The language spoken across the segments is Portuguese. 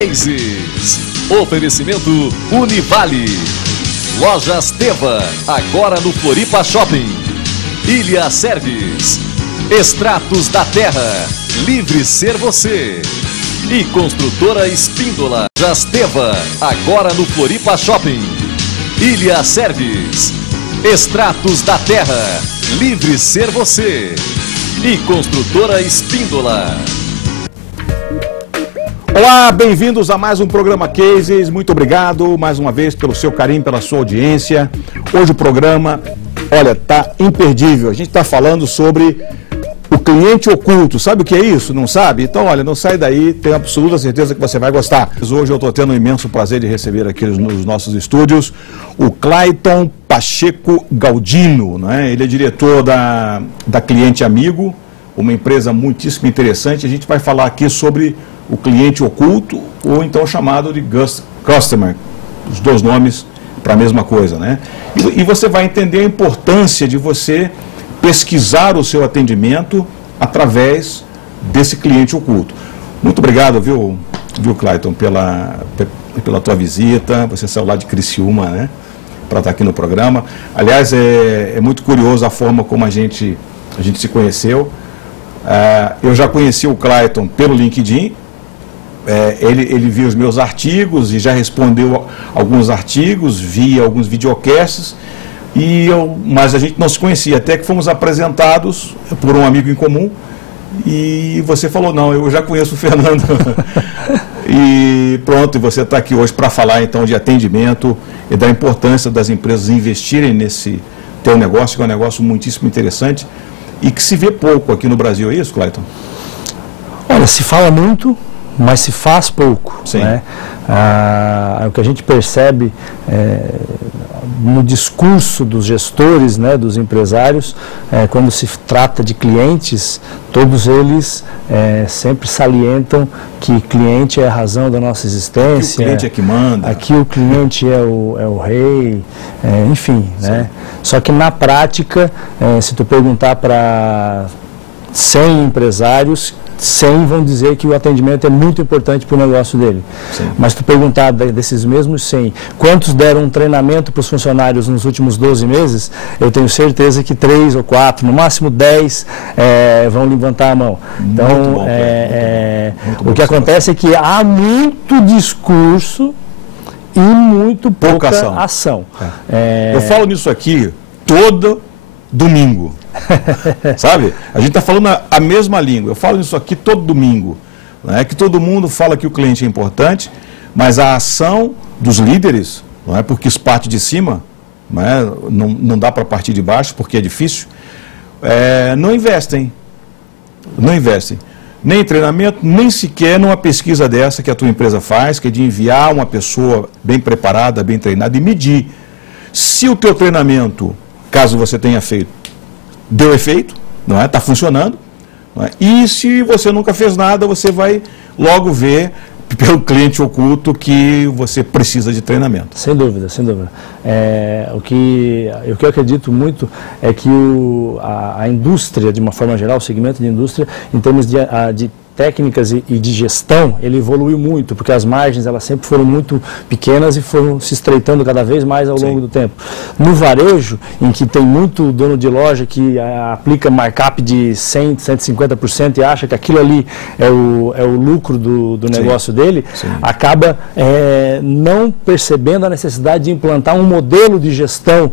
Cases. Oferecimento Univale. Lojas Teva, agora no Floripa Shopping. Ilha Service. Extratos da Terra, livre ser você. E Construtora Espíndola. Lojas Teva, agora no Floripa Shopping. Ilha Service. Extratos da Terra, livre ser você. E Construtora Espíndola. Olá, bem-vindos a mais um programa Cases. Muito obrigado mais uma vez pelo seu carinho, pela sua audiência. Hoje o programa, olha, tá imperdível. A gente está falando sobre o cliente oculto. Sabe o que é isso? Não sabe? Então, olha, não sai daí, tenho absoluta certeza que você vai gostar. Hoje eu estou tendo um imenso prazer de receber aqui nos nossos estúdios o Clayton Pacheco Galdino, né? Ele é diretor da Cliente Amigo, uma empresa muitíssimo interessante. A gente vai falar aqui sobre o cliente oculto, ou então chamado de customer, os dois nomes para a mesma coisa, né? E você vai entender a importância de você pesquisar o seu atendimento através desse cliente oculto. Muito obrigado, viu Clayton, pela tua visita. Você saiu lá de Criciúma, né, para estar aqui no programa. Aliás, é muito curioso a forma como a gente se conheceu. Eu já conheci o Clayton pelo LinkedIn. Ele viu os meus artigos e já respondeu alguns artigos, via alguns videocasts, mas a gente não se conhecia, até que fomos apresentados por um amigo em comum e você falou, não, eu já conheço o Fernando. E pronto, e você está aqui hoje para falar então de atendimento e da importância das empresas investirem nesse teu negócio, que é um negócio muitíssimo interessante e que se vê pouco aqui no Brasil. É isso, Clayton? Olha, se fala muito, mas se faz pouco. Sim. Né? O que a gente percebe no discurso dos gestores, né, dos empresários, quando se trata de clientes, todos eles sempre salientam que cliente é a razão da nossa existência. Aqui o cliente é que manda. Aqui o cliente é o rei, enfim. Né? Só que na prática, se tu perguntar para 100 empresários, 100 vão dizer que o atendimento é muito importante para o negócio dele. Sim. Mas tu perguntar desses mesmos 100, quantos deram um treinamento para os funcionários nos últimos 12 meses, eu tenho certeza que 3 ou 4, no máximo 10 vão levantar a mão. Então, o que acontece é que há muito discurso e muito pouca ação. Eu falo nisso aqui todo domingo. Sabe? A gente está falando a mesma língua. Eu falo isso aqui todo domingo. Não é que todo mundo fala que o cliente é importante, mas a ação dos líderes, não é porque isso parte de cima, não dá para partir de baixo, porque é difícil, não investem. Não investem. Nem em treinamento, nem sequer numa pesquisa dessa que a tua empresa faz, que é de enviar uma pessoa bem preparada, bem treinada e medir se o teu treinamento, caso você tenha feito, deu efeito, não é? Está funcionando, não é? E se você nunca fez nada, você vai logo ver pelo cliente oculto que você precisa de treinamento. Sem dúvida, sem dúvida. O que eu acredito muito é que a indústria, de uma forma geral, o segmento de indústria, em termos de técnicas e de gestão, ele evoluiu muito, porque as margens elas sempre foram muito pequenas e foram se estreitando cada vez mais ao longo do tempo. No varejo, em que tem muito dono de loja que aplica markup de 100%, 150% e acha que aquilo ali é o lucro do negócio dele, acaba não percebendo a necessidade de implantar um modelo de gestão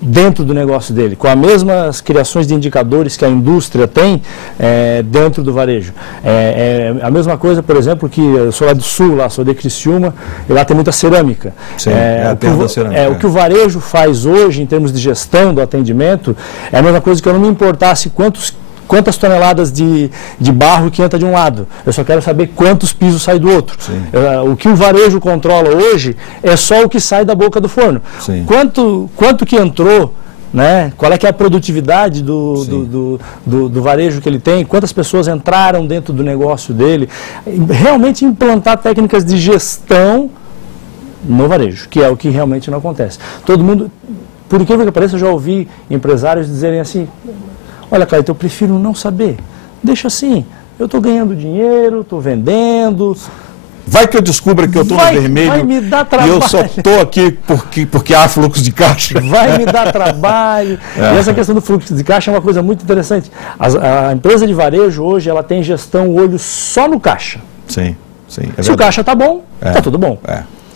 dentro do negócio dele, com as mesmas criações de indicadores que a indústria tem dentro do varejo. A mesma coisa, por exemplo, que eu sou lá do sul, sou de Criciúma, e lá tem muita cerâmica. Sim, a terra da cerâmica. O que o varejo faz hoje, em termos de gestão do atendimento, é a mesma coisa que eu não me importasse quantas toneladas de barro que entra de um lado. Eu só quero saber quantos pisos sai do outro. O que o varejo controla hoje é só o que sai da boca do forno. Quanto que entrou, né? Qual é que é a produtividade do varejo que ele tem, quantas pessoas entraram dentro do negócio dele, realmente implantar técnicas de gestão no varejo, que é o que realmente não acontece. Todo mundo, por incrível que pareça, eu já ouvi empresários dizerem assim, olha, Clayton, eu prefiro não saber, deixa assim, eu estou ganhando dinheiro, estou vendendo, Vai que eu descubra que eu estou no vermelho vai me dar e trabalho. eu só estou aqui porque há fluxo de caixa. Vai me dar trabalho. E essa questão do fluxo de caixa é uma coisa muito interessante. A empresa de varejo hoje ela tem gestão olho só no caixa. Sim, sim. Se o caixa está bom, está tudo bom.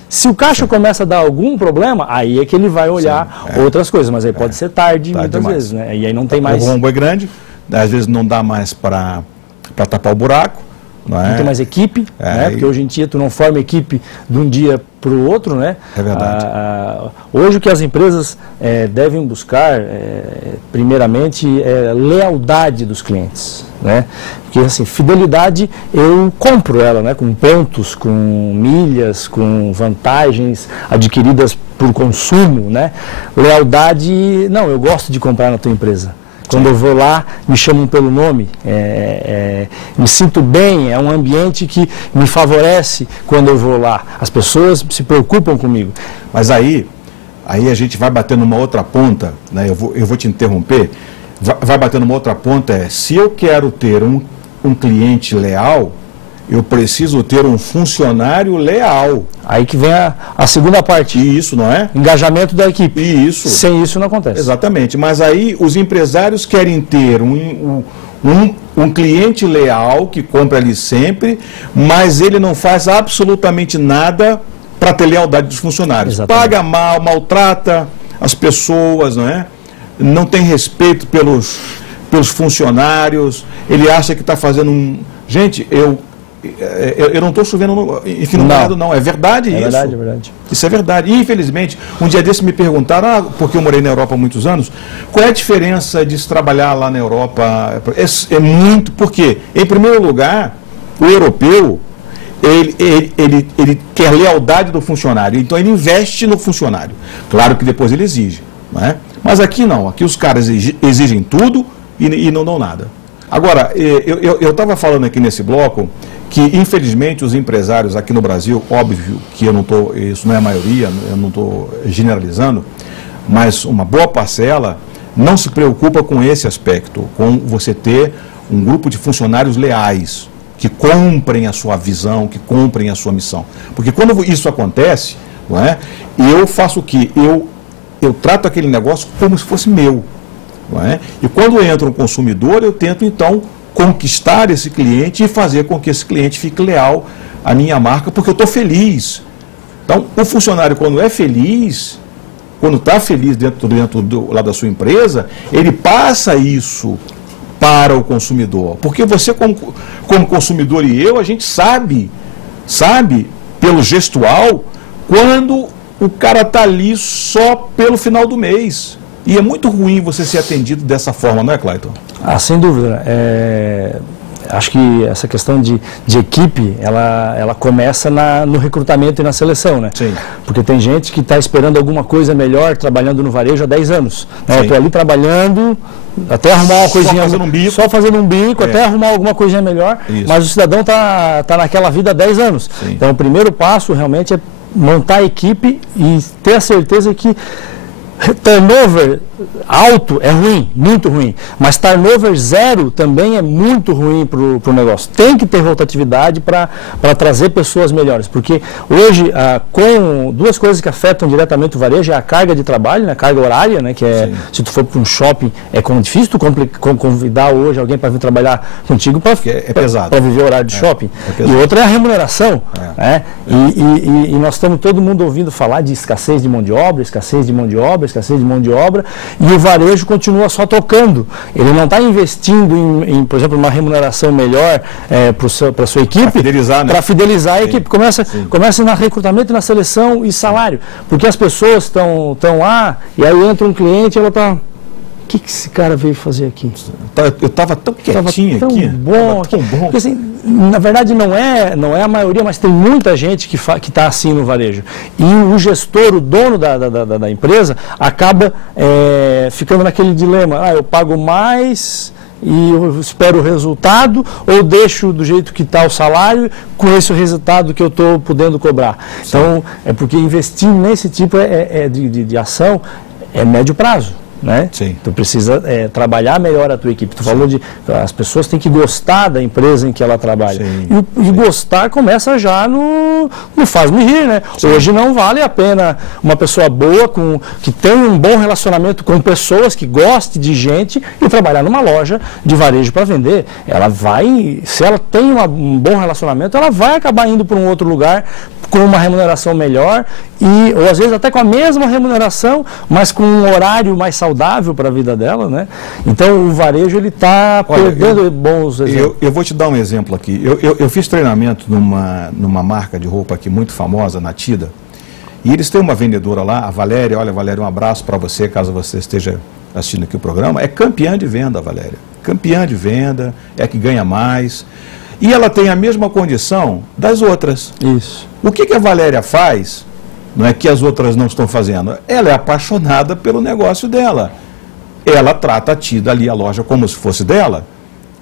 Se o caixa começa a dar algum problema, aí é que ele vai olhar outras coisas, mas aí pode ser tarde muitas vezes, né? E aí não tem mais... O rombo é grande, às vezes não dá mais para tapar o buraco. Não tem mais equipe, né? Porque hoje em dia tu não forma equipe de um dia para o outro, né? É verdade. Hoje o que as empresas devem buscar, primeiramente, é lealdade dos clientes, né? Porque assim, fidelidade eu compro ela, né? Com pontos, com milhas, com vantagens adquiridas por consumo, né? Lealdade, não, eu gosto de comprar na tua empresa. Quando eu vou lá, me chamam pelo nome, me sinto bem, é um ambiente que me favorece quando eu vou lá. As pessoas se preocupam comigo. Mas aí a gente vai bater numa outra ponta, né? Eu vou te interromper, vai bater numa outra ponta, se eu quero ter um cliente leal, eu preciso ter um funcionário leal. Aí que vem a segunda parte. Isso, não é? Engajamento da equipe. Isso. Sem isso não acontece. Exatamente. Mas aí os empresários querem ter um cliente leal que compra ali sempre, mas ele não faz absolutamente nada para ter lealdade dos funcionários. Exatamente. Paga mal, maltrata as pessoas, não é? Não tem respeito pelos funcionários. Ele acha que está fazendo um... Gente, eu não estou chovendo no molhado, não. É verdade isso. É verdade. Isso é verdade. E, infelizmente, um dia desse me perguntaram, porque eu morei na Europa há muitos anos, qual é a diferença de se trabalhar lá na Europa? É muito, porque, em primeiro lugar, o europeu, ele quer lealdade do funcionário, então ele investe no funcionário. Claro que depois ele exige, não é? Mas aqui não, aqui os caras exigem tudo e não dão nada. Agora, eu estava falando aqui nesse bloco que, infelizmente, os empresários aqui no Brasil, óbvio que isso não é a maioria, eu não estou generalizando, mas uma boa parcela não se preocupa com esse aspecto, com você ter um grupo de funcionários leais, que comprem a sua visão, que comprem a sua missão. Porque quando isso acontece, não é, eu faço o quê? Eu trato aquele negócio como se fosse meu. Não é? E quando entra um consumidor, eu tento, então, conquistar esse cliente e fazer com que esse cliente fique leal à minha marca, porque eu estou feliz. Então, o funcionário, quando é feliz, quando está feliz dentro lá da sua empresa, ele passa isso para o consumidor. Porque você, como consumidor e eu, a gente sabe, pelo gestual, quando o cara está ali só pelo final do mês. E é muito ruim você ser atendido dessa forma, não é, Clayton? Sem dúvida. Acho que essa questão de equipe, ela começa no recrutamento e na seleção, né? Sim. Porque tem gente que está esperando alguma coisa melhor trabalhando no varejo há 10 anos. Né? Eu estou ali trabalhando até arrumar uma coisinha... Só fazendo um bico, até arrumar alguma coisinha melhor. Isso. Mas o cidadão está naquela vida há 10 anos. Sim. Então o primeiro passo realmente é montar a equipe e ter a certeza que turnover alto é ruim, muito ruim, mas turnover zero também é muito ruim para o negócio. Tem que ter rotatividade para trazer pessoas melhores, porque hoje, com duas coisas que afetam diretamente o varejo, é a carga de trabalho, né, a carga horária, né, que é, se tu for para um shopping, é difícil tu convidar hoje alguém para vir trabalhar contigo para viver o horário de shopping. E outra é a remuneração. Né? E nós estamos todo mundo ouvindo falar de escassez de mão de obra, e o varejo continua só tocando. Ele não está investindo em, por exemplo, uma remuneração melhor para a sua equipe, para fidelizar a equipe. Começa na recrutamento, na seleção e salário. Porque as pessoas estão lá e aí entra um cliente e ela está... O que esse cara veio fazer aqui? Eu estava tão quietinho aqui. Tão bom. Porque, assim, na verdade, não é a maioria, mas tem muita gente que está assim no varejo. E o gestor, o dono da empresa, acaba ficando naquele dilema. Eu pago mais e eu espero o resultado, ou deixo do jeito que está o salário com esse resultado que eu estou podendo cobrar. Sim. Então, é porque investir nesse tipo de ação é médio prazo. né? Sim. Tu precisa trabalhar melhor a tua equipe. Tu falou de as pessoas têm que gostar da empresa em que ela trabalha. E gostar começa já no faz-me rir, né? Sim. Hoje não vale a pena uma pessoa boa, que tem um bom relacionamento com pessoas, que goste de gente e trabalhar numa loja de varejo para vender. Ela vai, se ela tem um bom relacionamento, ela vai acabar indo para um outro lugar com uma remuneração melhor ou às vezes até com a mesma remuneração, mas com um horário mais saudável para a vida dela, né? Então o varejo ele está perdendo bons exemplos. Eu vou te dar um exemplo aqui. Eu fiz treinamento numa marca de roupa aqui muito famosa, na Tida, e eles têm uma vendedora lá, a Valéria. Olha, Valéria, um abraço para você, caso você esteja assistindo aqui o programa. É campeã de venda, Valéria. Campeã de venda, é que ganha mais. E ela tem a mesma condição das outras. Isso. O que a Valéria faz, não é que as outras não estão fazendo? Ela é apaixonada pelo negócio dela. Ela trata a Tida ali, a loja, como se fosse dela.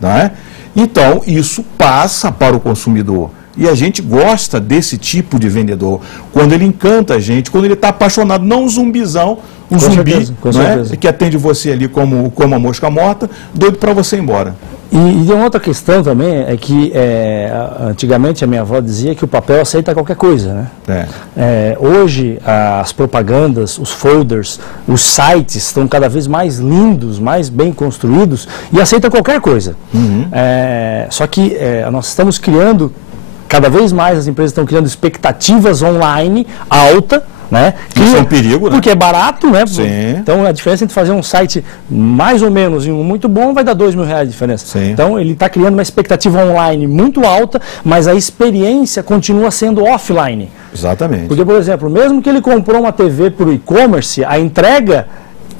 Não é? Então, isso passa para o consumidor. E a gente gosta desse tipo de vendedor. Quando ele encanta a gente, quando ele está apaixonado, não um zumbizão, um zumbi, não é? Que atende você ali como a mosca morta, doido para você ir embora. E uma outra questão também é que antigamente a minha avó dizia que o papel aceita qualquer coisa, né? Hoje as propagandas, os folders, os sites estão cada vez mais lindos, mais bem construídos e aceitam qualquer coisa. Uhum. Só que nós estamos criando, cada vez mais as empresas estão criando expectativas online alta, né? Isso é um perigo, né? Porque é barato, né? Sim. Então a diferença entre fazer um site mais ou menos e um muito bom vai dar R$2.000 de diferença. Sim. Então ele está criando uma expectativa online muito alta, mas a experiência continua sendo offline. Exatamente. Porque, por exemplo, mesmo que ele comprou uma TV por e-commerce, a entrega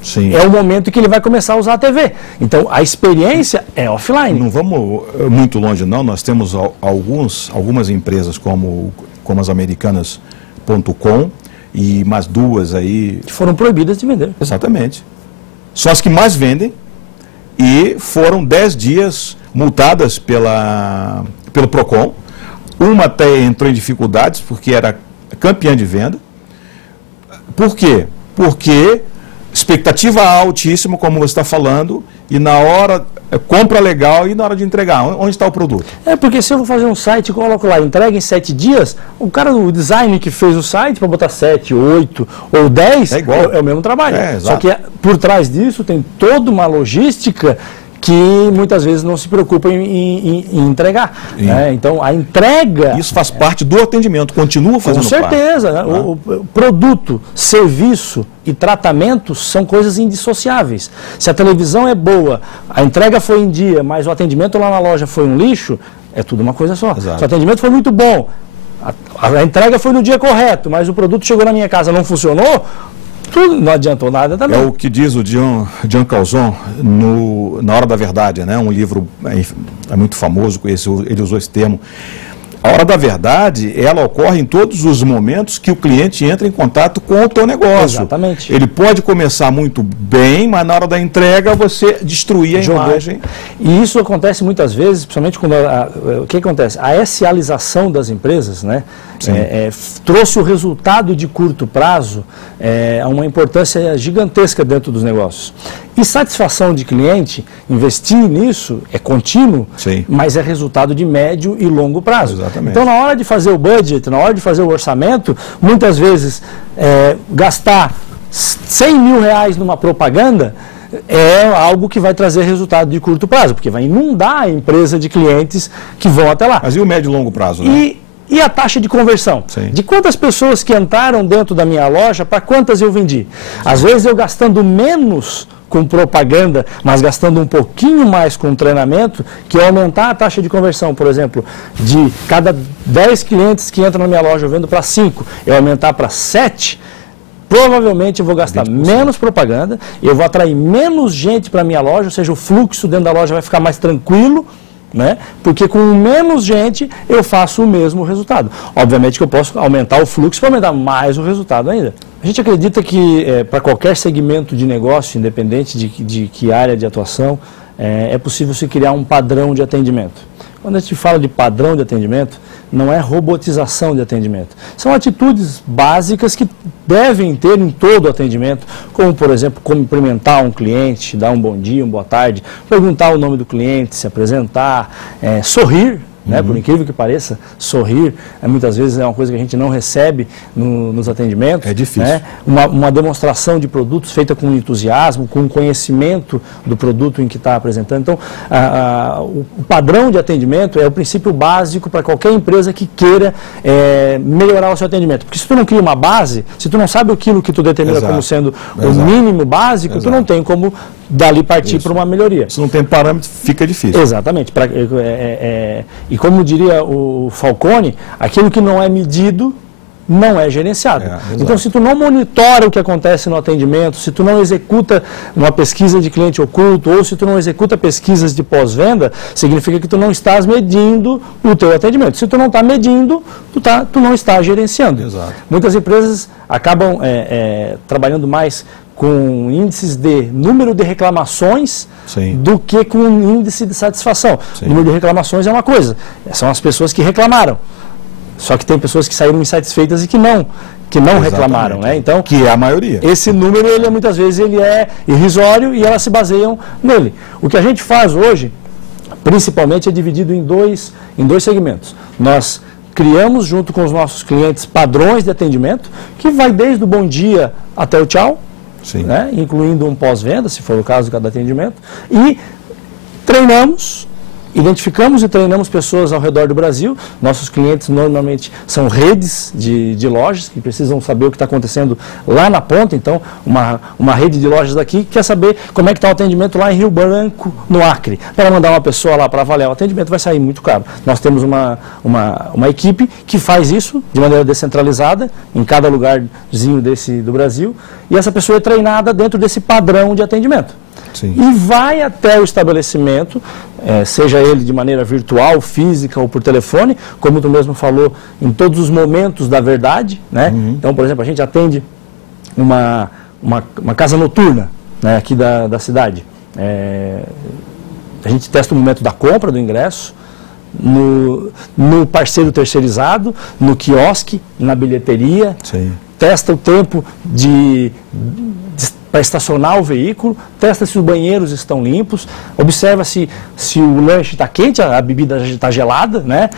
Sim. é o momento que ele vai começar a usar a TV. Então a experiência é offline. Não vamos muito longe não, nós temos algumas empresas como as Americanas.com e mais duas aí... que foram proibidas de vender. Exatamente. São as que mais vendem e foram 10 dias multadas pelo PROCON. Uma até entrou em dificuldades porque era campeã de venda. Por quê? Porque expectativa altíssima, como você está falando, e na hora, compra legal e na hora de entregar, onde está o produto? Porque se eu vou fazer um site e coloco lá, entrega em 7 dias, o design que fez o site, para botar 7, 8 ou 10, é o mesmo trabalho. Só que por trás disso tem toda uma logística que muitas vezes não se preocupa em entregar. Né? Então, a entrega... Isso faz parte do atendimento, continua fazendo parte. Com certeza. Né? O produto, serviço e tratamento são coisas indissociáveis. Se a televisão é boa, a entrega foi em dia, mas o atendimento lá na loja foi um lixo, é tudo uma coisa só. Exato. Se o atendimento foi muito bom, a entrega foi no dia correto, mas o produto chegou na minha casa e não funcionou, tudo não adiantou nada também. É o que diz o Jean Calzon na Hora da Verdade, né? Um livro muito famoso, ele usou esse termo. A hora da verdade, ela ocorre em todos os momentos que o cliente entra em contato com o teu negócio. Exatamente. Ele pode começar muito bem, mas na hora da entrega você destruir a imagem. E isso acontece muitas vezes, principalmente quando o que acontece? A essealização das empresas, né? Trouxe o resultado de curto prazo a uma importância gigantesca dentro dos negócios. E satisfação de cliente, investir nisso é contínuo, Sim. mas é resultado de médio e longo prazo. Exatamente. Então, na hora de fazer o budget, na hora de fazer o orçamento, muitas vezes gastar R$100 mil numa propaganda é algo que vai trazer resultado de curto prazo, porque vai inundar a empresa de clientes que vão até lá. Mas e o médio e longo prazo, né? E a taxa de conversão? Sim. De quantas pessoas que entraram dentro da minha loja, para quantas eu vendi? Às vezes eu gastando menos com propaganda, mas gastando um pouquinho mais com treinamento, que é aumentar a taxa de conversão, por exemplo, de cada 10 clientes que entram na minha loja eu vendo para 5, eu aumentar para 7, provavelmente eu vou gastar 20%. Menos propaganda, eu vou atrair menos gente para a minha loja, ou seja, o fluxo dentro da loja vai ficar mais tranquilo, né? Porque com menos gente eu faço o mesmo resultado. Obviamente que eu posso aumentar o fluxo para aumentar mais o resultado ainda. A gente acredita que para qualquer segmento de negócio, independente de que área de atuação, é possível se criar um padrão de atendimento. Quando a gente fala de padrão de atendimento, não é robotização de atendimento. São atitudes básicas que devem ter em todo o atendimento, como, por exemplo, cumprimentar um cliente, dar um bom dia, uma boa tarde, perguntar o nome do cliente, se apresentar, sorrir. Né? Por incrível que pareça, sorrir muitas vezes é uma coisa que a gente não recebe nos atendimentos. É difícil. Né? Uma demonstração de produtos feita com entusiasmo, com conhecimento do produto em que está apresentando. Então, o padrão de atendimento é o princípio básico para qualquer empresa que queira melhorar o seu atendimento. Porque se tu não cria uma base, se tu não sabe aquilo que tu determina como sendo o mínimo básico, tu não tem como dali partir para uma melhoria. Se não tem parâmetro, fica difícil. Exatamente. E como diria o Falcone, aquilo que não é medido não é gerenciado. Então, se tu não monitora o que acontece no atendimento, se tu não executa uma pesquisa de cliente oculto, ou se tu não executa pesquisas de pós-venda, significa que tu não estás medindo o teu atendimento. Se tu não está medindo, tu não está gerenciando. Exato. Muitas empresas acabam trabalhando mais com índices de número de reclamações do que com índice de satisfação. O número de reclamações é uma coisa, são as pessoas que reclamaram. Só que tem pessoas que saíram insatisfeitas e que não reclamaram, né? Então, que é a maioria. Esse número, muitas vezes, ele é irrisório e elas se baseiam nele. O que a gente faz hoje, principalmente, é dividido em dois segmentos. Nós criamos, junto com os nossos clientes, padrões de atendimento, que vai desde o bom dia até o tchau, né? Incluindo um pós-venda, se for o caso de cada atendimento, e identificamos e treinamos pessoas ao redor do Brasil. Nossos clientes normalmente são redes de lojas que precisam saber o que está acontecendo lá na ponta. Então, uma rede de lojas daqui quer saber como é que está o atendimento lá em Rio Branco, no Acre. Para mandar uma pessoa lá para avaliar o atendimento vai sair muito caro. Nós temos uma equipe que faz isso de maneira descentralizada em cada lugarzinho do Brasil, e essa pessoa é treinada dentro desse padrão de atendimento. E vai até o estabelecimento, seja ele de maneira virtual, física ou por telefone, como tu mesmo falou, em todos os momentos da verdade, né? Então, por exemplo, a gente atende uma casa noturna, né, aqui da cidade. A gente testa o momento da compra do ingresso, no parceiro terceirizado, no quiosque, na bilheteria, testa o tempo para estacionar o veículo, testa se os banheiros estão limpos, observa se o lanche está quente, a bebida está gelada, né?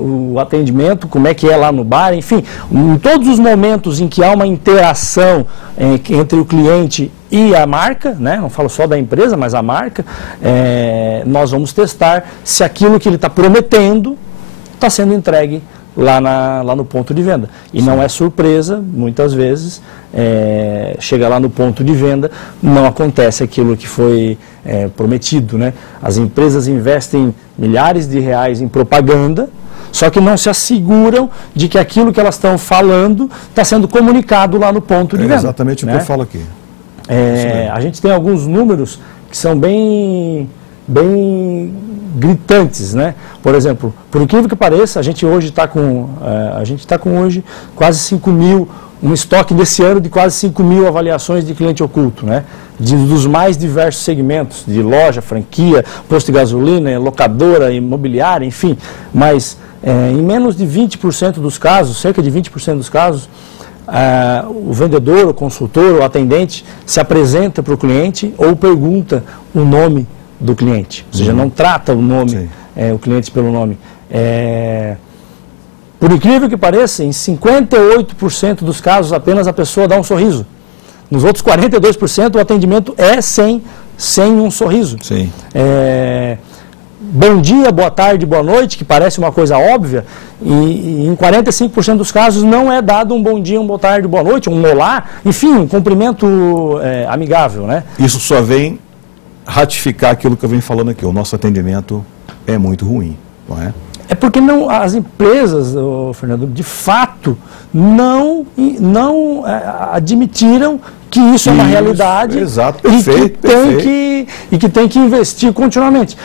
O atendimento, como é que é lá no bar, enfim, em todos os momentos em que há uma interação entre o cliente e a marca, né? Não falo só da empresa, mas a marca, nós vamos testar se aquilo que ele está prometendo está sendo entregue lá no ponto de venda. E não é surpresa, muitas vezes, chega lá no ponto de venda, não acontece aquilo que foi prometido, né? As empresas investem milhares de reais em propaganda, só que não se asseguram de que aquilo que elas estão falando está sendo comunicado lá no ponto de venda. Exatamente, né? O que eu falo aqui. A gente tem alguns números que são bem gritantes, né? Por exemplo, por incrível que pareça, a gente hoje está com hoje quase 5 mil, um estoque desse ano de quase 5 mil avaliações de cliente oculto, né? Dos mais diversos segmentos, de loja, franquia, posto de gasolina, locadora, imobiliária, enfim. Mas em menos de 20% dos casos, cerca de 20% dos casos, o vendedor, o consultor, o atendente se apresenta para o cliente ou pergunta o nome do cliente, ou seja, não trata o nome, o cliente pelo nome. Por incrível que pareça, em 58% dos casos apenas a pessoa dá um sorriso. Nos outros 42% o atendimento é sem um sorriso. Bom dia, boa tarde, boa noite, que parece uma coisa óbvia, e em 45% dos casos não é dado um bom dia, uma boa tarde, boa noite, um olá, enfim, um cumprimento amigável, né? Isso só vem ratificar aquilo que eu venho falando aqui. O nosso atendimento é muito ruim, não é? É porque as empresas, Fernando, de fato, não admitiram que isso é uma realidade. Exato, perfeito, e que tem que investir continuamente.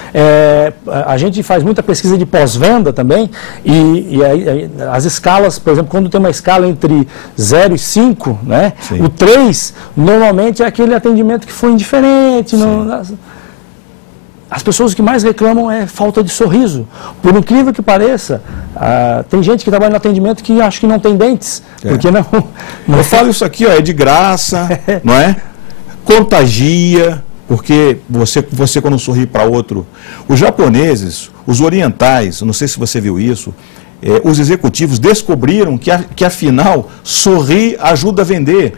A gente faz muita pesquisa de pós-venda também, e as escalas, por exemplo, quando tem uma escala entre 0 e 5, né, o 3 normalmente é aquele atendimento que foi indiferente. as pessoas que mais reclamam é falta de sorriso. Por incrível que pareça, tem gente que trabalha no atendimento que acha que não tem dentes. Porque não Eu falo isso aqui, ó, é de graça, não é? Contagia, porque você quando sorri para outro... Os japoneses, os orientais, não sei se você viu isso, os executivos descobriram que afinal, sorrir ajuda a vender.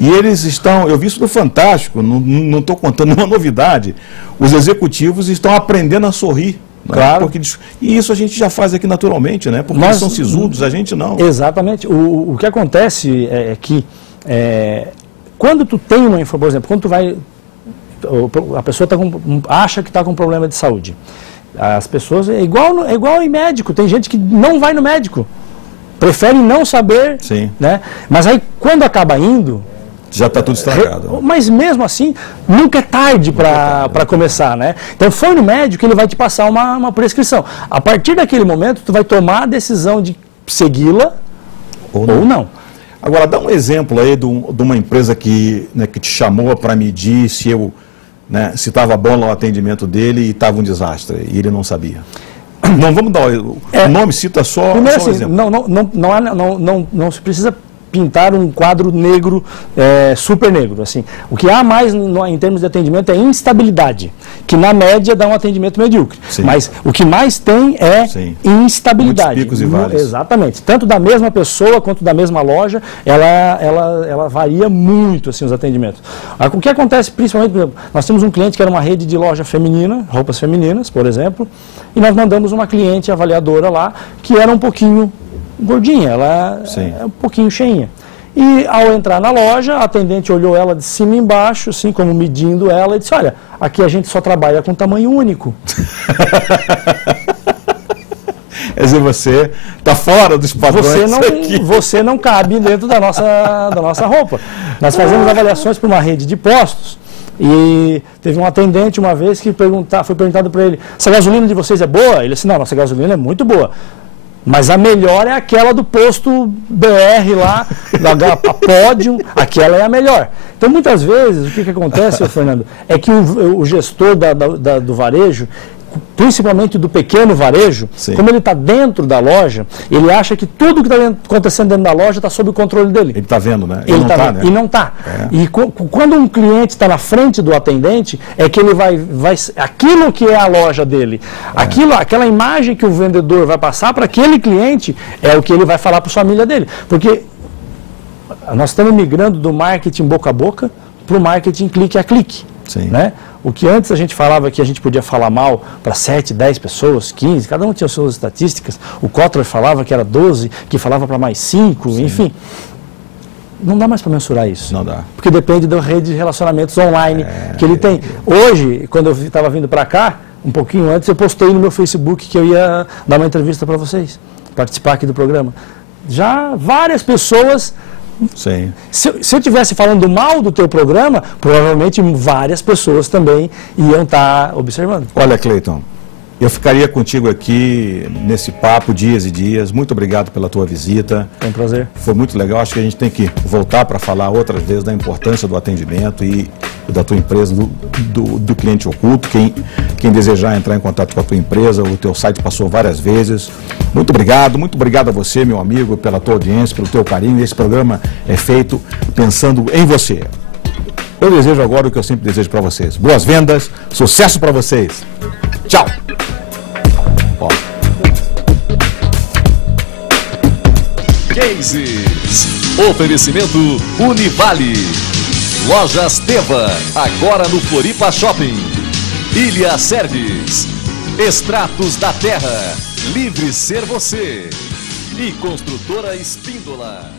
E eles estão, eu vi isso no Fantástico, não estou contando nenhuma novidade, os executivos estão aprendendo a sorrir. Claro. Porque, e isso a gente já faz aqui naturalmente, né? Porque eles são sisudos, a gente não. Exatamente. O que acontece é que quando tu tem uma informação, por exemplo, quando tu vai, a pessoa acha que está com um problema de saúde. As pessoas, é igual em médico, tem gente que não vai no médico, prefere não saber, Sim. Né? Mas aí quando acaba indo... Já está tudo estragado. Mas mesmo assim, nunca é tarde para começar, né? Então, foi no médico, ele vai te passar uma prescrição. A partir daquele momento, tu vai tomar a decisão de segui-la ou não. Agora, dá um exemplo aí de uma empresa que te chamou para medir se se estava bom lá o atendimento dele e estava um desastre, e ele não sabia. Não, vamos dar o nome, cita só primeiro, um exemplo. Não se precisa pintar um quadro negro, super negro. Assim. O que há mais em termos de atendimento é instabilidade, que na média dá um atendimento medíocre. Sim. Mas o que mais tem é instabilidade. Muitos picos e vales. Exatamente. Tanto da mesma pessoa quanto da mesma loja, ela varia muito assim, os atendimentos. O que acontece principalmente, por exemplo, nós temos um cliente que era uma rede de loja feminina, roupas femininas, por exemplo, e nós mandamos uma cliente avaliadora lá que era um pouquinho gordinha, ela é um pouquinho cheinha. E ao entrar na loja, a atendente olhou ela de cima e embaixo, assim como medindo ela, e disse, olha, aqui a gente só trabalha com tamanho único. Quer dizer, você está fora dos padrões. Você não cabe dentro da nossa roupa. Nós fazemos avaliações para uma rede de postos, e teve um atendente uma vez que foi perguntado para ele, essa gasolina de vocês é boa? Ele disse, não, nossa gasolina é muito boa. Mas a melhor é aquela do posto BR lá, da Pódio, aquela é a melhor. Então, muitas vezes, o que acontece, Fernando, é que o gestor do varejo, principalmente do pequeno varejo, como ele está dentro da loja, ele acha que tudo que está acontecendo dentro da loja está sob o controle dele. Ele está vendo, né? Ele não está, né? E não está. E quando um cliente está na frente do atendente, é que ele vai aquilo que é a loja dele, aquela imagem que o vendedor vai passar para aquele cliente, é o que ele vai falar para a família dele. Porque nós estamos migrando do marketing boca a boca para o marketing clique a clique. Né? O que antes a gente falava que a gente podia falar mal para 7, 10 pessoas, 15, cada um tinha suas estatísticas. O Kotler falava que era 12, que falava para mais 5, enfim. Não dá mais para mensurar isso. Não dá. Porque depende da rede de relacionamentos online que ele tem. Hoje, quando eu estava vindo para cá, um pouquinho antes, eu postei no meu Facebook que eu ia dar uma entrevista para vocês, participar aqui do programa. Já várias pessoas... Sim. Se eu estivesse falando mal do teu programa, provavelmente várias pessoas também iam estar observando. Olha, Cleiton, eu ficaria contigo aqui nesse papo dias e dias. Muito obrigado pela tua visita. Foi um prazer. Foi muito legal. Acho que a gente tem que voltar para falar outras vezes da importância do atendimento e da tua empresa, do cliente oculto. Quem desejar entrar em contato com a tua empresa, o teu site passou várias vezes. Muito obrigado a você, meu amigo, pela tua audiência, pelo teu carinho. Esse programa é feito pensando em você. Eu desejo agora o que eu sempre desejo para vocês. Boas vendas, sucesso para vocês. Tchau! Cases. Oferecimento Univale. Lojas Teva, agora no Floripa Shopping. Ilha Service. Extratos da Terra. Livre ser você. E Construtora Espíndola.